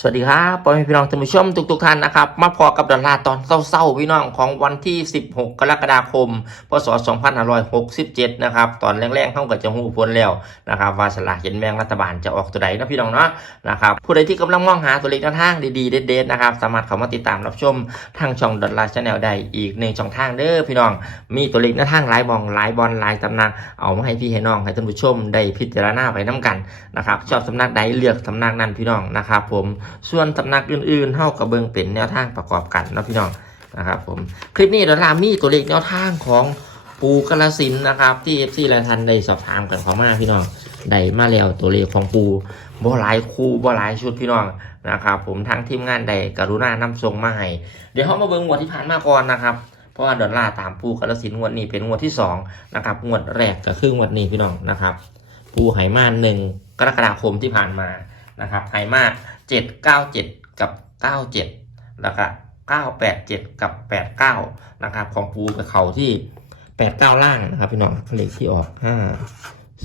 สวัสดีครับพ่อแม่พี่น้องท่านผู้ชมทุกๆท่านนะครับ มาพอกับดอลลาร์ตอนเศร้าๆพี่น้องของวันที่ 16 กรกฎาคม พศ 2567 นะครับ ตอนแรกๆเข้ากับจะหูพ้นแล้วนะครับว่าสลากเห็นแมงรัฐบาลจะออกตัวใดนะพี่น้องเนาะนะครับผู้ใดที่กำลังมองหาตัวเลขแนวทางดีๆ เด็ดๆนะครับสามารถเข้ามาติดตามรับชมทางช่องดอลลาร์ชาแนลได้อีกหนึ่งช่องทางเด้อพี่น้องมีตัวเลขแนวทางหลายมองหลายบอลหลายตำนานเอามาให้พี่ให้น้องให้ท่านผู้ชมได้พิจารณาไปน้กันนะครับชอบสำนักใดเลือกสำนักนั้นพี่น้องนะครับผมส่วนสำนักอื่นๆเท่ากับเบิงเป็นแนวทางประกอบกันนะพี่น้องนะครับผมคลิปนี้ดอลลาร์มีตัวเลขแนวทางของปูกระสินนะครับ ที่เอฟซีหลาท่านได้สอบถามกันข้ามาพี่น้องได้มาแล้วตัวเลขของปูบ่หลายคู่บ่หลายชุดพี่น้องนะครับ ผมทางทีมงานได้กรุณานำส่งมาให้เดี๋ยวเขามาเบิ่งงวดที่ผ่านมาก่อนนะครับเพราะว่าดอลลาร์ตามปูกระสินงวดนี้เป็นงวดที่สองนะครับงวดแรกก็คืองวดนี้พี่น้องนะครับ ปูไหมาหนึ่งกรกฎาคมที่ผ่านมา นะครับไหมาเจ็ดเก้าเจ็ดกับเก้าเจ็ดแล้วก็เก้าแปดเจ็ดกับแปดเก้านะครับ ของปูกับเขาที่แปดเก้าล่างนะครับพี่น้องเลขที่ออกห้า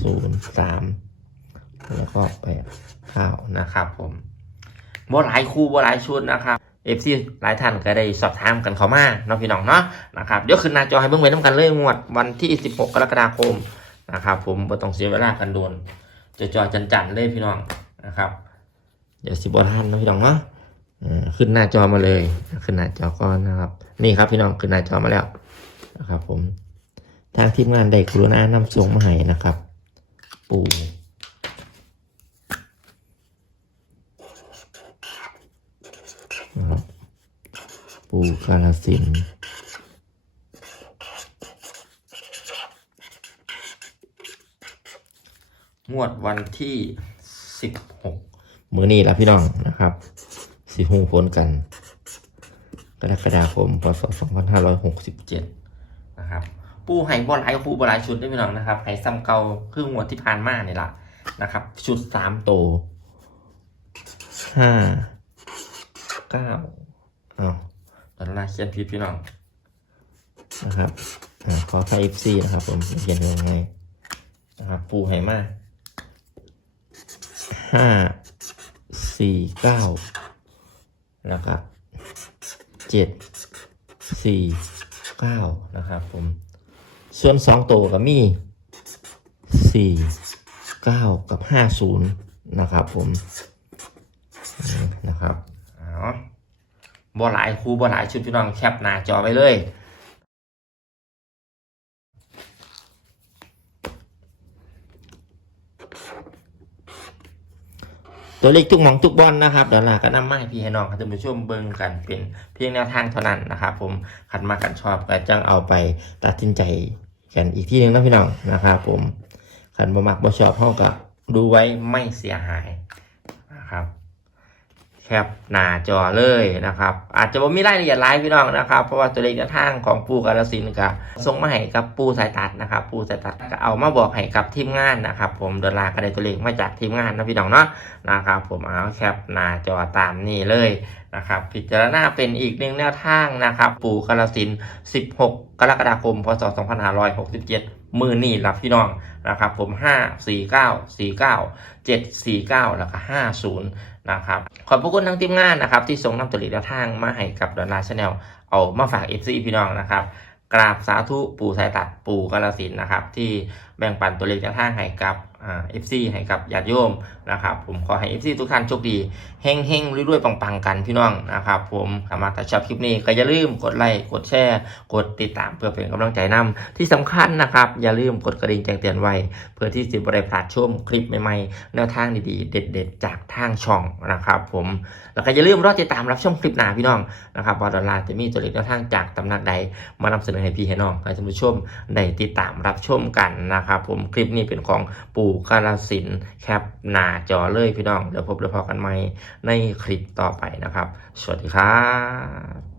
ศูนย์สามแล้วก็แปดเก้านะครับผมบ่หลายคู่บ่หลายชุดนะครับเอฟซีหลายท่านก็ได้สอบถามกันเขามาเนาะพี่น้องเนาะนะครับเดี๋ยวขึ้นหน้าจอให้เบิ่งไว้น้ำกันเลยงวดวันที่ 16 กรกฎาคมนะครับผมบ่ต้องเสียเวลากันโดนจะจอจันจันเลยพี่น้อง นะครับ เดี๋ยวสิบท่านนะพี่น้องเนาะเออขึ้นหน้าจอมาเลยขึ้นหน้าจอก่อนนะครับ นี่ครับพี่น้องขึ้นหน้าจอมาแล้วนะครับ ผมทางทีมงานได้กรุณานำส่งมาให้นะครับ ปูนะครับปูกาลสินธุ์งวดวันที่ สิบหกมือนี้ละพี่น้องนะครับสิหูผลกัน กรกฎาคมพศสองพันห้าร้อยหกสิบเจ็ดนะครับ ปูไห่บอลไอคูบอลายชุดด้วยพี่น้องนะครับไห่ซ้ำเก่าครึ่งงวดที่ผ่านมาเนี่ยละนะครับ ชุดสามโตห้าเก้าเอาตอนแรกเขียนผิดพี่น้องนะครับอขอไฟเอฟซีนะครับผมเขียนยังไงนะครับปูไห่มาก ห้าสี่เก้าแล้วก็เจ็ดสี่เก้านะครับผมส่วนสองตัวก็มีสี่เก้ากับห้าศูนย์นะครับผมนะครับเอบ่หลายครูบ่หลายชุดพี่น้องแคปหน้าจอไปเลย ตัวเลขทุกหมองทุกบอลนะครับเดี๋ยวลาก็นำมาให้พี่ให้น้องครับท่านผู้ชมเบิ่งกันเป็นเพียงแนวทางเท่านั้นนะครับผมขัดมากันชอบก็จังเอาไปตัดสินใจกันอีกที่หนึ่งนะพี่น้องนะครับผมขันบ่มักบ่ชอบห้องก็ดูไว้ไม่เสียหายนะครับ แคปหน้าจอเลยนะครับ อาจจะบ่มีรายละเอียดหลายพี่น้องนะครับ เพราะว่าตัวเลขทางของปูกาลสินธุ์ก็ส่งมาให้กับปูสายตัดนะครับ ปูสายตัดก็เอามาบอกให้กับทีมงานนะครับ ผมเดอลลาร์ก็ได้ตัวเลขมาจากทีมงานนะพี่น้องเนาะนะครับ ผมเอาแคปหน้าจอตามนี้เลยนะครับพิจารณาเป็นอีกหนึ่งแนวทางนะครับ ปูกาลสิน 16 กรกฎาคม พศ 2567 มือนี่รับพี่น้องนะครับผม 5 4 9 4 9 7 4 9 แล้วก็ 50 นะครับ ขอบพระคุณทั้งทีมงานนะครับ ที่ส่งน้ำตัวเลขแนวทางมาให้กับดอลลาชาแนลเอามาฝาก FC พี่น้องนะครับ กราบสาธุปู่สายตัดปู่กาลสินนะครับที่แบ่งปันตัวเลขแนวทางให้กับเอ่า FC ให้กับญาติโยมนะครับผมขอให้ FC ทุกท่านโชคดีเฮงเฮงรวยๆปังๆกันพี่น้องนะครับผมสามารถถ้าชอบคลิปนี้ก็อย่าลืมกดไลค์กดแชร์กดติดตามเพื่อเป็นกำลังใจนำที่สำคัญนะครับ อย่าลืมกดกระดิ่งแจ้งเตือนไว้ เพื่อที่จะบริพลาดชมคลิปใหม่ๆแนวทางดีๆ เด็ดๆ จากทางช่องนะครับผมแล้วก็อย่าลืมรอติดตามรับชมคลิปหน้าพี่น้องนะครับว่าดอลลาร์จะมีตัวเลขแนวทางจากตำหนักใดมานำเสนอให้พี่ให้น้องให้ท่านผู้ชมได้ติดตามรับชมกันนะครับครับ ผมคลิปนี้เป็นของปู่กาลสินแคปหน้าจอเลยพี่น้องเดี๋ยวพบเดี๋ยวพอกันใหม่ในคลิปต่อไปนะครับ สวัสดีครับ